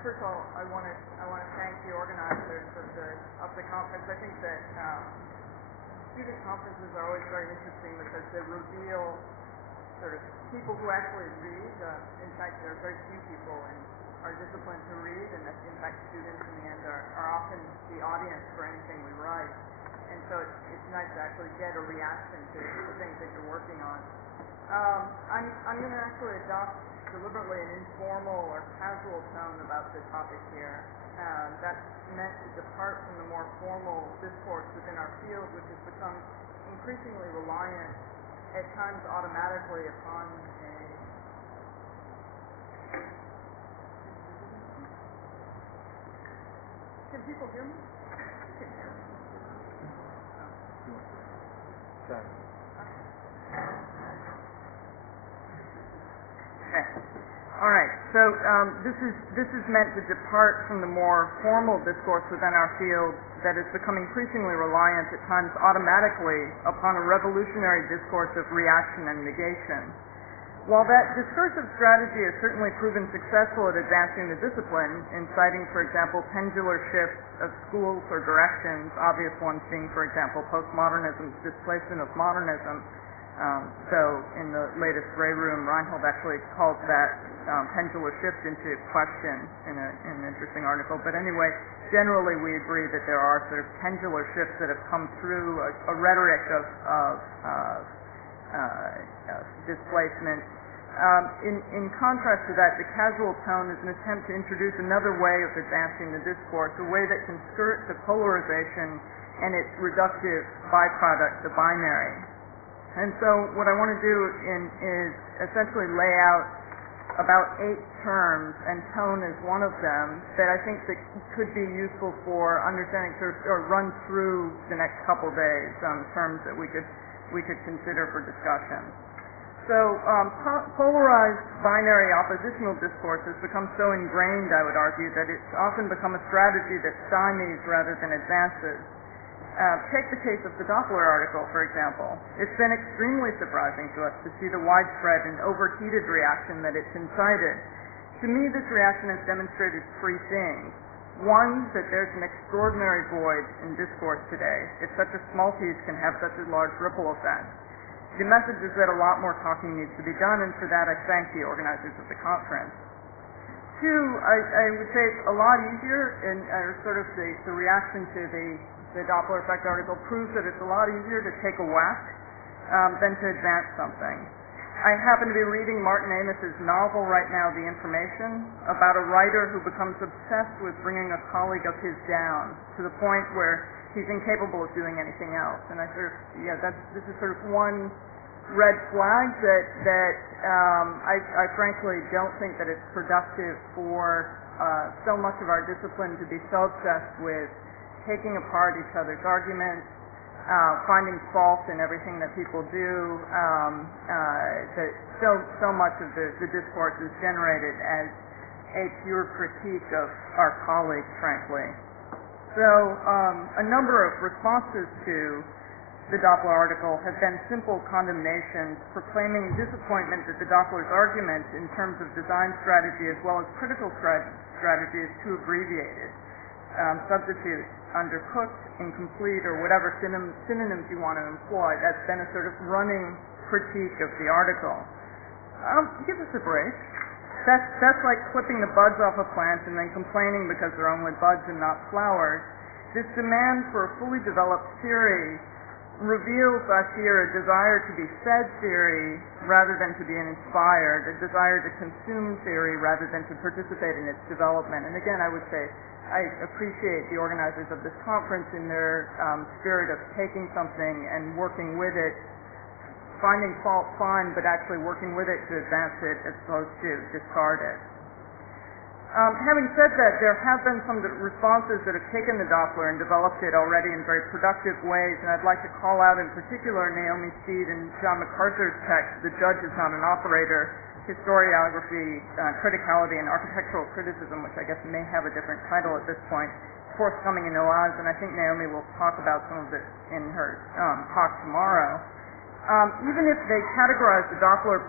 first of all, I want to thank the organizers of the conference. I think that student conferences are always very interesting because they reveal sort of people who actually read. In fact, there are very few people in our discipline who read, and that, in fact, students in the end are often the audience for anything we write. And so it's nice to actually get a reaction to the things that you're working on. I'm going to actually adopt deliberately an informal or casual tone about the topic here. That's meant to depart from the more formal discourse within our field, which has become increasingly reliant, at times automatically, upon a... Can people hear me? Sorry. Okay. All right. So this is meant to depart from the more formal discourse within our field that has become increasingly reliant, at times automatically, upon a revolutionary discourse of reaction and negation. While that discursive strategy has certainly proven successful at advancing the discipline, inciting, for example, pendular shifts of schools or directions, obvious ones being, for example, postmodernism's displacement of modernism. So in the latest Grey Room, Reinhold actually calls that pendular shift into question in an interesting article. But anyway, generally we agree that there are sort of pendular shifts that have come through a rhetoric of displacement. In contrast to that, the casual tone is an attempt to introduce another way of advancing the discourse, a way that can skirt the polarization and its reductive byproduct, the binary. And so what I want to do is essentially lay out about 8 terms, and tone is one of them, that I think that could be useful for understanding or run through the next couple days, terms that we could consider for discussion. So polarized binary oppositional discourse has become so ingrained, I would argue, that it's often become a strategy that stymies rather than advances. Take the case of the Doppler article, for example. It's been extremely surprising to us to see the widespread and overheated reaction that it's incited. To me, this reaction has demonstrated 3 things. One, that there's an extraordinary void in discourse today. If such a small piece can have such a large ripple effect. The message is that a lot more talking needs to be done, and for that I thank the organizers of the conference. 2, I would say it's a lot easier, or sort of the reaction to the Doppler effect article proves that it's a lot easier to take a whack than to advance something. I happen to be reading Martin Amis's novel right now, The Information, about a writer who becomes obsessed with bringing a colleague of his down to the point where he's incapable of doing anything else. And I sort of, this is sort of one red flag that I frankly don't think that it's productive for so much of our discipline to be so obsessed with taking apart each other's arguments, finding fault in everything that people do, that so much of the discourse is generated as a pure critique of our colleagues, frankly. So a number of responses to the Doppler article have been simple condemnations, proclaiming disappointment that the Doppler's argument in terms of design strategy as well as critical strategy is too abbreviated. Substitute, undercooked, incomplete, or whatever synonyms you want to employ. That's been a sort of running critique of the article. Give us a break. That's like clipping the buds off a plant and then complaining because they're only buds and not flowers. This demand for a fully developed theory reveals, I fear, a desire to be fed theory rather than to be inspired, a desire to consume theory rather than to participate in its development. And again, I would say I appreciate the organizers of this conference in their spirit of taking something and working with it, finding fault fine, but actually working with it to advance it as opposed to discard it. Having said that, there have been some responses that have taken the Doppler and developed it already in very productive ways, and I'd like to call out in particular Naomi Steed and John MacArthur's text, The Judge is Not an Operator, Historiography, Criticality, and Architectural Criticism, which I guess may have a different title at this point, forthcoming in OAS, and I think Naomi will talk about some of it in her talk tomorrow. Even if they categorize the Doppler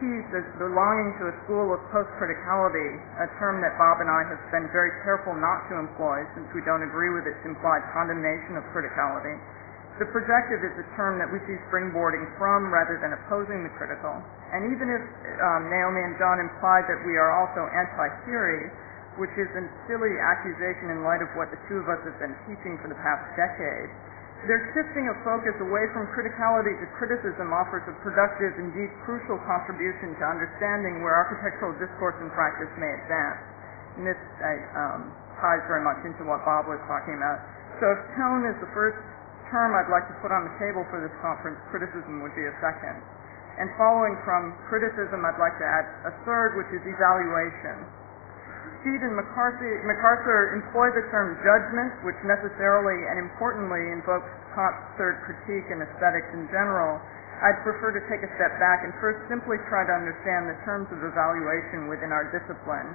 teased as belonging to a school of post-criticality, a term that Bob and I have been very careful not to employ since we don't agree with its implied condemnation of criticality. The projective is a term that we see springboarding from rather than opposing the critical. And even if Naomi and John implied that we are also anti-theory, which is a silly accusation in light of what the two of us have been teaching for the past decade, their shifting of focus away from criticality to criticism offers a productive, indeed crucial contribution to understanding where architectural discourse and practice may advance. And this ties very much into what Bob was talking about. So if tone is the first term I'd like to put on the table for this conference, criticism would be a second. And following from criticism, I'd like to add a third, which is evaluation. Steed and MacArthur employ the term judgment, which necessarily and importantly invokes Kant's third critique and aesthetics in general. I'd prefer to take a step back and first simply try to understand the terms of evaluation within our discipline.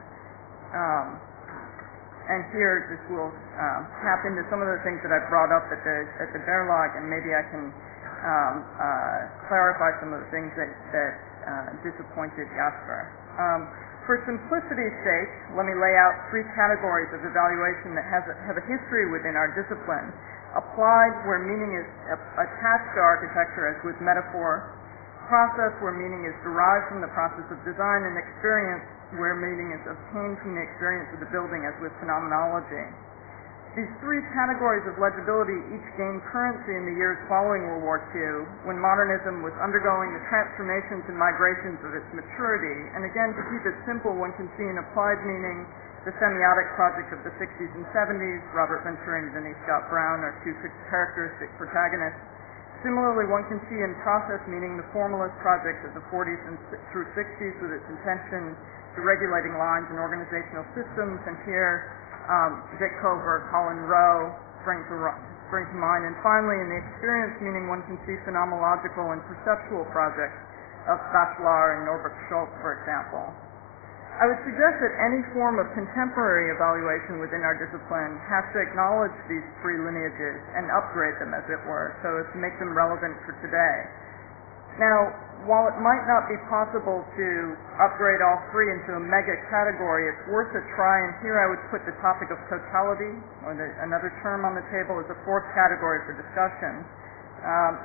And here this will tap into some of the things that I've brought up at the Berlage, and maybe I can clarify some of the things that disappointed Jasper. For simplicity's sake, let me lay out three categories of evaluation that have a history within our discipline. Applied, where meaning is attached to architecture, as with metaphor. Process, where meaning is derived from the process of design. And experience, where meaning is obtained from the experience of the building, as with phenomenology. These three categories of legibility each gained currency in the years following World War II, when modernism was undergoing the transformations and migrations of its maturity. And again, to keep it simple, one can see in applied meaning the semiotic project of the 60s and 70s. Robert Venturi and Denise Scott Brown are two characteristic protagonists. Similarly, one can see in process meaning the formalist project of the 40s and through 60s with its intention to regulating lines and organizational systems. And here, Dick Cover, Colin Rowe spring to mind. And finally, in the experience meaning, one can see phenomenological and perceptual projects of Bachelard and Norbert Schultz, for example. I would suggest that any form of contemporary evaluation within our discipline has to acknowledge these three lineages and upgrade them, as it were, so as to make them relevant for today. Now, while it might not be possible to upgrade all three into a mega category, it's worth a try, and here I would put the topic of totality, or another term on the table, as a fourth category for discussion.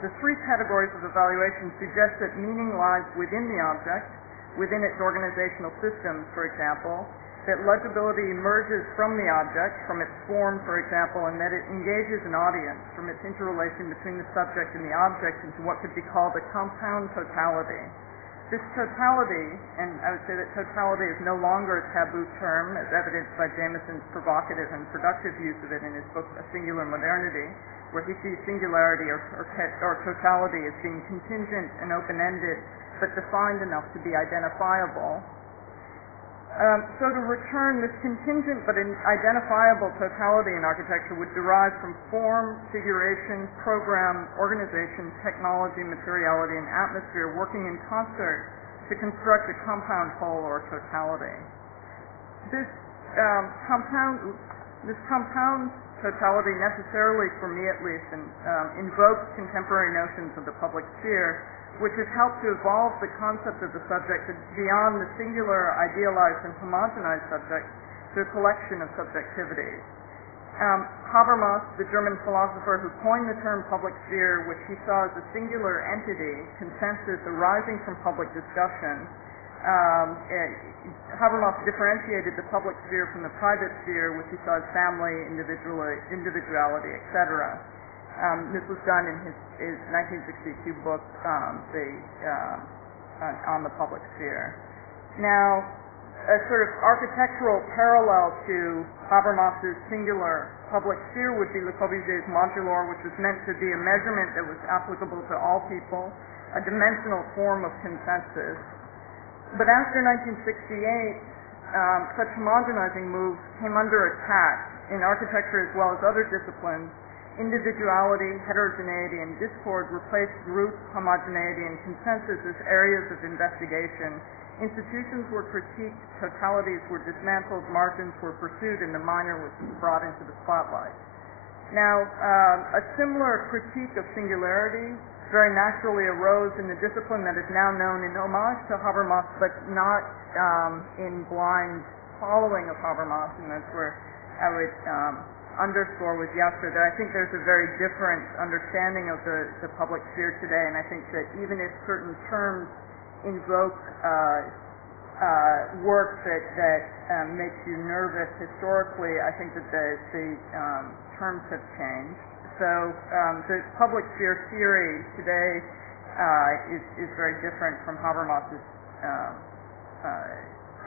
The three categories of evaluation suggest that meaning lies within the object, within its organizational systems, for example, that legibility emerges from the object, from its form, for example, and that it engages an audience from its interrelation between the subject and the object into what could be called a compound totality. This totality, and I would say that totality is no longer a taboo term, as evidenced by Jameson's provocative and productive use of it in his book A Singular Modernity, where he sees singularity or totality as being contingent and open-ended, but defined enough to be identifiable. So to return, this contingent but identifiable totality in architecture would derive from form, figuration, program, organization, technology, materiality, and atmosphere working in concert to construct a compound whole or totality. This compound totality necessarily, for me at least, invokes contemporary notions of the public sphere, which has helped to evolve the concept of the subject beyond the singular, idealized, and homogenized subject to a collection of subjectivities. Habermas, the German philosopher who coined the term public sphere, which he saw as a singular entity, consensus arising from public discussion, Habermas differentiated the public sphere from the private sphere, which he saw as family, individuality, etc. This was done in his 1962 book, On the Public Sphere. Now, a sort of architectural parallel to Habermas's singular public sphere would be Le Corbusier's modular, which was meant to be a measurement that was applicable to all people, a dimensional form of consensus. But after 1968, such homogenizing moves came under attack in architecture as well as other disciplines. Individuality, heterogeneity, and discord replaced group, homogeneity, and consensus as areas of investigation. Institutions were critiqued, totalities were dismantled, margins were pursued, and the minor was brought into the spotlight. Now, a similar critique of singularity very naturally arose in the discipline that is now known in homage to Habermas, but not in blind following of Habermas, and that's where I would underscore with Jasper that I think there's a very different understanding of the public sphere today, and I think that even if certain terms invoke work that makes you nervous historically, I think that the terms have changed. So the public sphere theory today is very different from Habermas's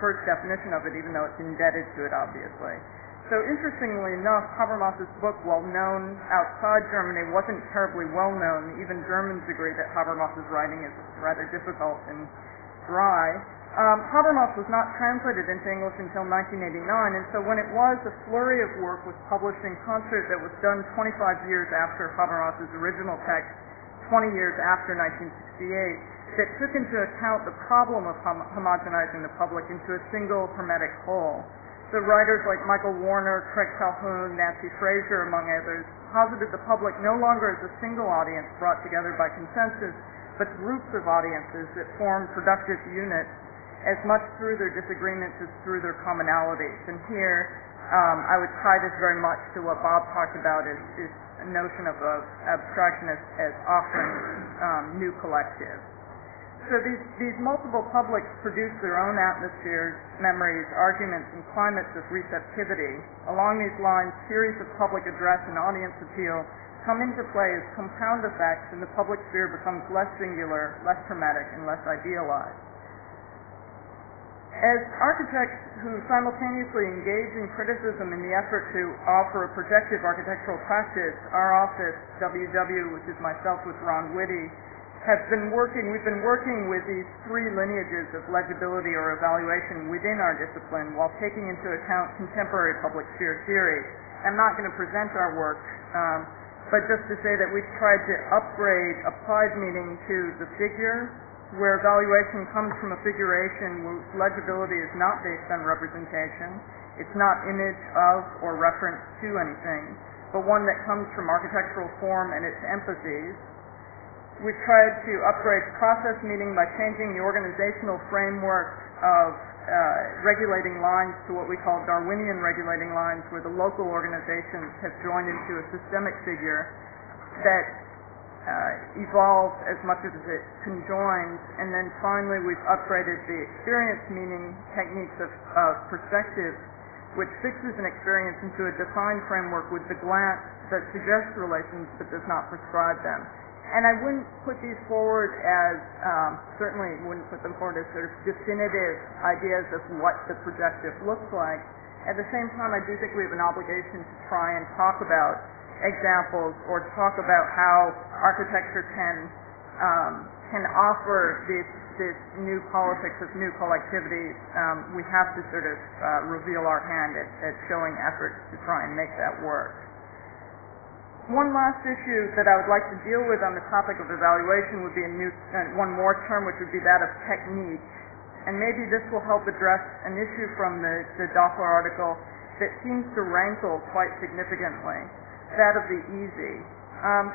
first definition of it, even though it's indebted to it, obviously. So interestingly enough, Habermas's book, while known outside Germany, wasn't terribly well known. Even Germans agree that Habermas's writing is rather difficult and dry. Habermas was not translated into English until 1989, and so when it was, a flurry of work was published in concert that was done 25 years after Habermas's original text, 20 years after 1968, that took into account the problem of homogenizing the public into a single hermetic whole. So writers like Michael Warner, Craig Calhoun, Nancy Fraser, among others, posited the public no longer as a single audience brought together by consensus, but groups of audiences that form productive units as much through their disagreements as through their commonalities. And here, I would tie this very much to what Bob talked about, is a notion of abstraction as offering new collectives. So these multiple publics produce their own atmospheres, memories, arguments, and climates of receptivity. Along these lines, series of public address and audience appeal come into play as compound effects, and the public sphere becomes less singular, less hermetic, and less idealized. As architects who simultaneously engage in criticism in the effort to offer a projective architectural practice, our office, WW, which is myself with Ron Whitty, we've been working with these three lineages of legibility or evaluation within our discipline while taking into account contemporary public sphere theory. I'm not going to present our work, but just to say that we've tried to upgrade applied meaning to the figure, where evaluation comes from a figuration whose legibility is not based on representation, it's not image of or reference to anything, but one that comes from architectural form and its emphases. We've tried to upgrade process meaning by changing the organizational framework of regulating lines to what we call Darwinian regulating lines, where the local organizations have joined into a systemic figure that evolves as much as it conjoins. And then finally, we've upgraded the experience meaning techniques of perspective, which fixes an experience into a defined framework with the glance that suggests relations but does not prescribe them. And I wouldn't put these forward as, certainly wouldn't put them forward as sort of definitive ideas of what the projective looks like. At the same time, I do think we have an obligation to try and talk about examples or talk about how architecture can offer this new politics of new collectivities. We have to sort of reveal our hand at showing efforts to try and make that work. One last issue that I would like to deal with on the topic of evaluation would be one more term, which would be that of technique. And maybe this will help address an issue from the Doppler article that seems to rankle quite significantly, that of the easy.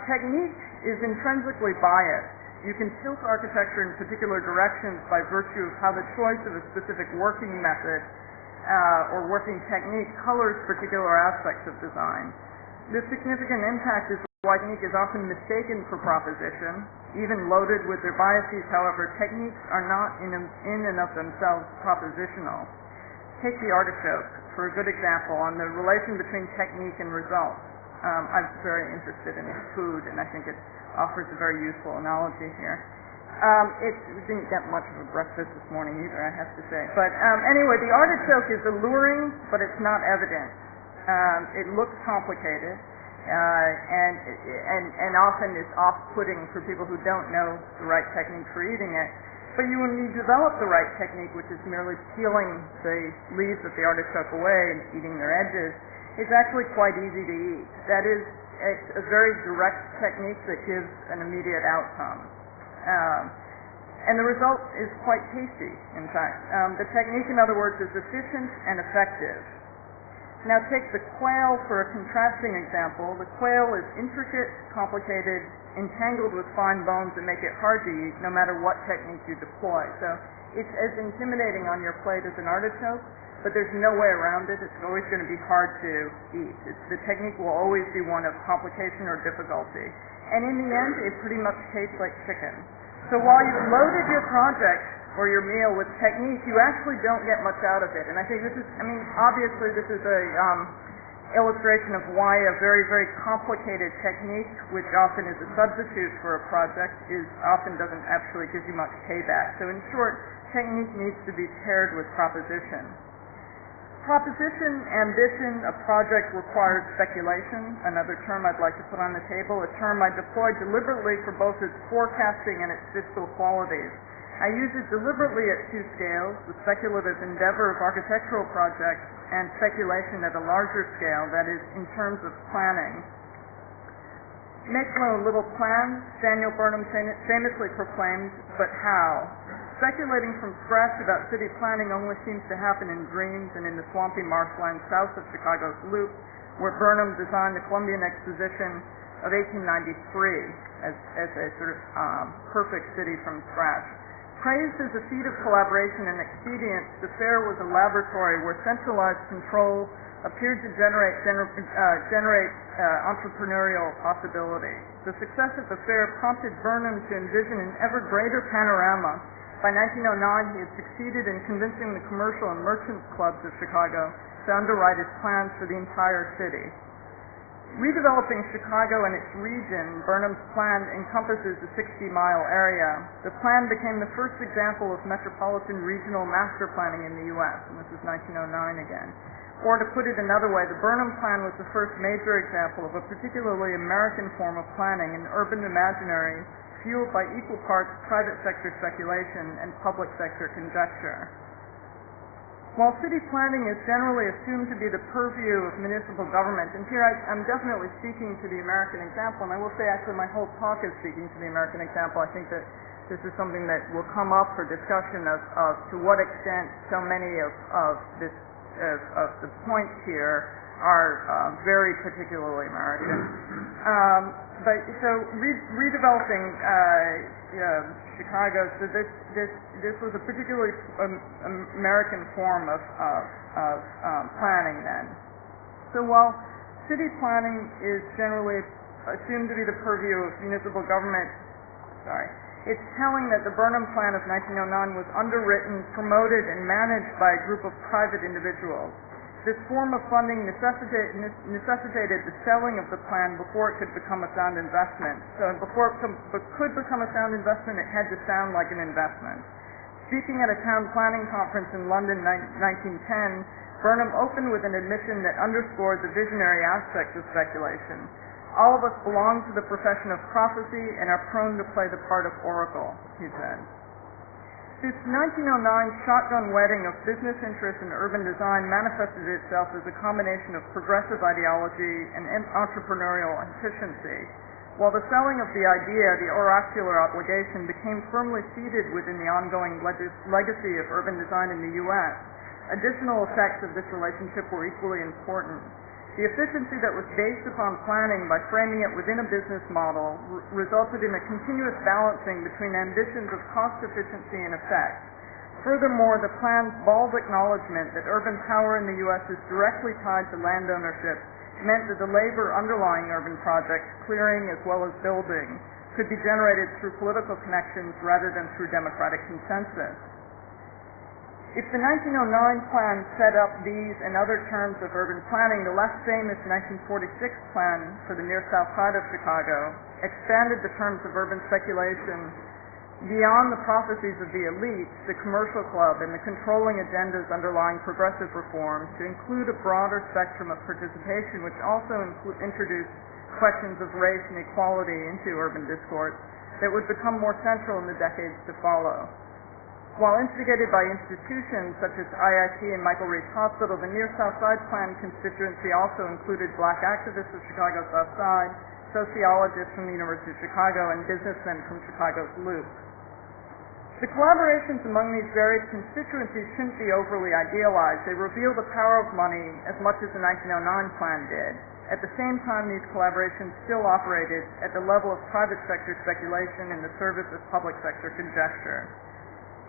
Technique is intrinsically biased. You can tilt architecture in particular directions by virtue of how the choice of a specific working method or working technique colors particular aspects of design. The significant impact is why technique is often mistaken for proposition, even loaded with their biases. However, techniques are not in and of themselves propositional. Take the artichoke for a good example on the relation between technique and results. I'm very interested in food, and I think it offers a very useful analogy here. We didn't get much of a breakfast this morning either, I have to say. But anyway, the artichoke is alluring, but it's not evident. It looks complicated, and often is off-putting for people who don't know the right technique for eating it. But when you develop the right technique, which is merely peeling the leaves of the artichoke away and eating their edges, it's actually quite easy to eat. That is, it's a very direct technique that gives an immediate outcome. And the result is quite tasty, in fact. The technique, in other words, is efficient and effective. Now take the quail for a contrasting example. The quail is intricate, complicated, entangled with fine bones that make it hard to eat no matter what technique you deploy. So it's as intimidating on your plate as an artichoke, but there's no way around it. It's always going to be hard to eat. The technique will always be one of complication or difficulty. And in the end, it pretty much tastes like chicken. So while you've loaded your project or your meal with technique, you actually don't get much out of it. And I think this is, obviously this is a illustration of why a very, very complicated technique, which often is a substitute for a project, often doesn't actually give you much payback. So in short, technique needs to be paired with proposition. Proposition, ambition, a project requires speculation, another term I'd like to put on the table, a term I deploy deliberately for both its forecasting and its fiscal qualities. I use it deliberately at two scales, the speculative endeavor of architectural projects and speculation at a larger scale, that is, in terms of planning. Make no little plans, Daniel Burnham famously proclaimed, but how? Speculating from scratch about city planning only seems to happen in dreams and in the swampy marshland south of Chicago's Loop, where Burnham designed the Columbian Exposition of 1893 as a sort of perfect city from scratch. Praised as a feat of collaboration and expedience, the fair was a laboratory where centralized control appeared to generate entrepreneurial possibility. The success of the fair prompted Burnham to envision an ever greater panorama. By 1909, he had succeeded in convincing the commercial and merchants clubs of Chicago to underwrite his plans for the entire city. Redeveloping Chicago and its region, Burnham's plan encompasses a 60-mile area. The plan became the first example of metropolitan regional master planning in the U.S., and this is 1909 again. Or to put it another way, the Burnham Plan was the first major example of a particularly American form of planning, an urban imaginary fueled by equal parts private sector speculation and public sector conjecture. While city planning is generally assumed to be the purview of municipal government, and here I'm definitely speaking to the American example, and I will say actually my whole talk is speaking to the American example. I think that this is something that will come up for discussion of to what extent so many of the points here are very particularly American. But so redeveloping Chicago, so this was a particularly American form of planning then. So while city planning is generally assumed to be the purview of municipal government, it's telling that the Burnham Plan of 1909 was underwritten, promoted, and managed by a group of private individuals. This form of funding necessitated the selling of the plan before it could become a sound investment. So before it could become a sound investment, it had to sound like an investment. Speaking at a town planning conference in London 1910, Burnham opened with an admission that underscored the visionary aspect of speculation. All of us belong to the profession of prophecy and are prone to play the part of oracle, he said. This 1909 shotgun wedding of business interests and urban design manifested itself as a combination of progressive ideology and entrepreneurial efficiency. While the selling of the idea, the oracular obligation, became firmly seated within the ongoing legacy of urban design in the U.S., additional effects of this relationship were equally important. The efficiency that was based upon planning by framing it within a business model resulted in a continuous balancing between ambitions of cost efficiency and effect. Furthermore, the plan's bald acknowledgement that urban power in the U.S. is directly tied to land ownership meant that the labor underlying urban projects, clearing as well as building, could be generated through political connections rather than through democratic consensus. If the 1909 plan set up these and other terms of urban planning, the less famous 1946 plan for the near-south side of Chicago expanded the terms of urban speculation beyond the prophecies of the elite, the commercial club, and the controlling agendas underlying progressive reform to include a broader spectrum of participation, which also introduced questions of race and equality into urban discourse that would become more central in the decades to follow. While instigated by institutions such as IIT and Michael Reese Hospital, the Near South Side Plan constituency also included black activists of Chicago's South Side, sociologists from the University of Chicago, and businessmen from Chicago's Loop. The collaborations among these various constituencies shouldn't be overly idealized. They reveal the power of money as much as the 1909 plan did. At the same time, these collaborations still operated at the level of private sector speculation in the service of public sector conjecture.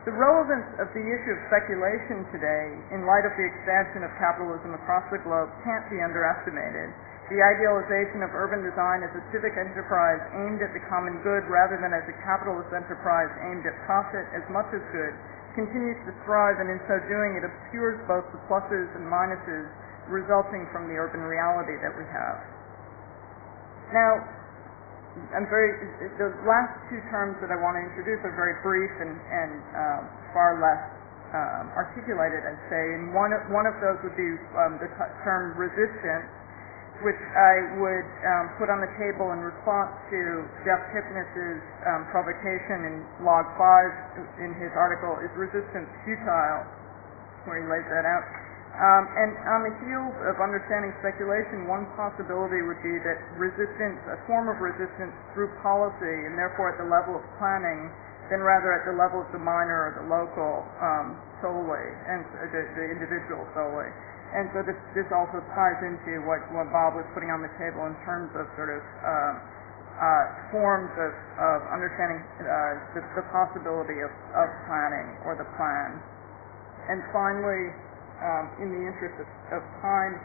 The relevance of the issue of speculation today, in light of the expansion of capitalism across the globe, can't be underestimated. The idealization of urban design as a civic enterprise aimed at the common good rather than as a capitalist enterprise aimed at profit as much as good continues to thrive, and in so doing it obscures both the pluses and minuses resulting from the urban reality that we have. Now, the last two terms that I want to introduce are very brief and far less articulated, I'd say. And one of those would be the term resistance, which I would put on the table in response to Jeff Kipnis's provocation in log 5 in his article, "Is Resistance Futile?" where he lays that out. And on the heels of understanding speculation, one possibility would be that resistance, a form of resistance through policy, and therefore at the level of planning, than rather at the level of the minor or the local solely, and the individual solely. And so this also ties into what Bob was putting on the table in terms of sort of forms of understanding the possibility of planning or the plan. And finally, in the interest of time,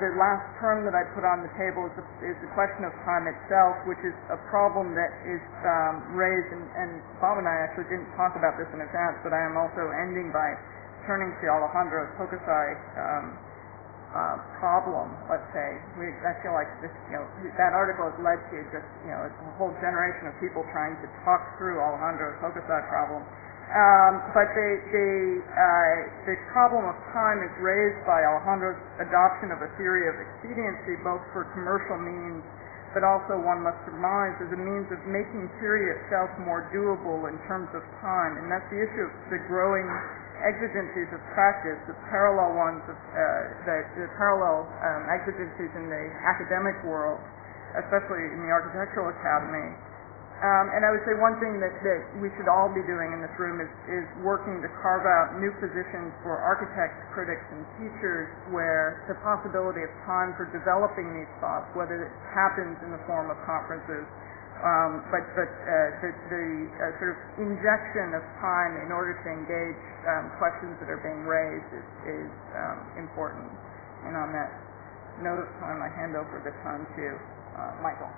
the last term that I put on the table is the question of time itself, which is a problem that is raised, and Bob and I actually didn't talk about this in advance, but I am also ending by turning to Alejandro's Hokusai problem, let's say. I feel like this, that article has led to just, a whole generation of people trying to talk through Alejandro's Hokusai problem. But the problem of time is raised by Alejandro's adoption of a theory of expediency, both for commercial means, but also, one must surmise, as a means of making theory itself more doable in terms of time. And that's the issue of the growing exigencies of practice, the parallel ones of the parallel exigencies in the academic world, especially in the Architectural Academy. And I would say one thing that we should all be doing in this room is working to carve out new positions for architects, critics, and teachers, where the possibility of time for developing these thoughts, whether it happens in the form of conferences, but the sort of injection of time in order to engage questions that are being raised is important. And on that note of time, I hand over the time to Michael.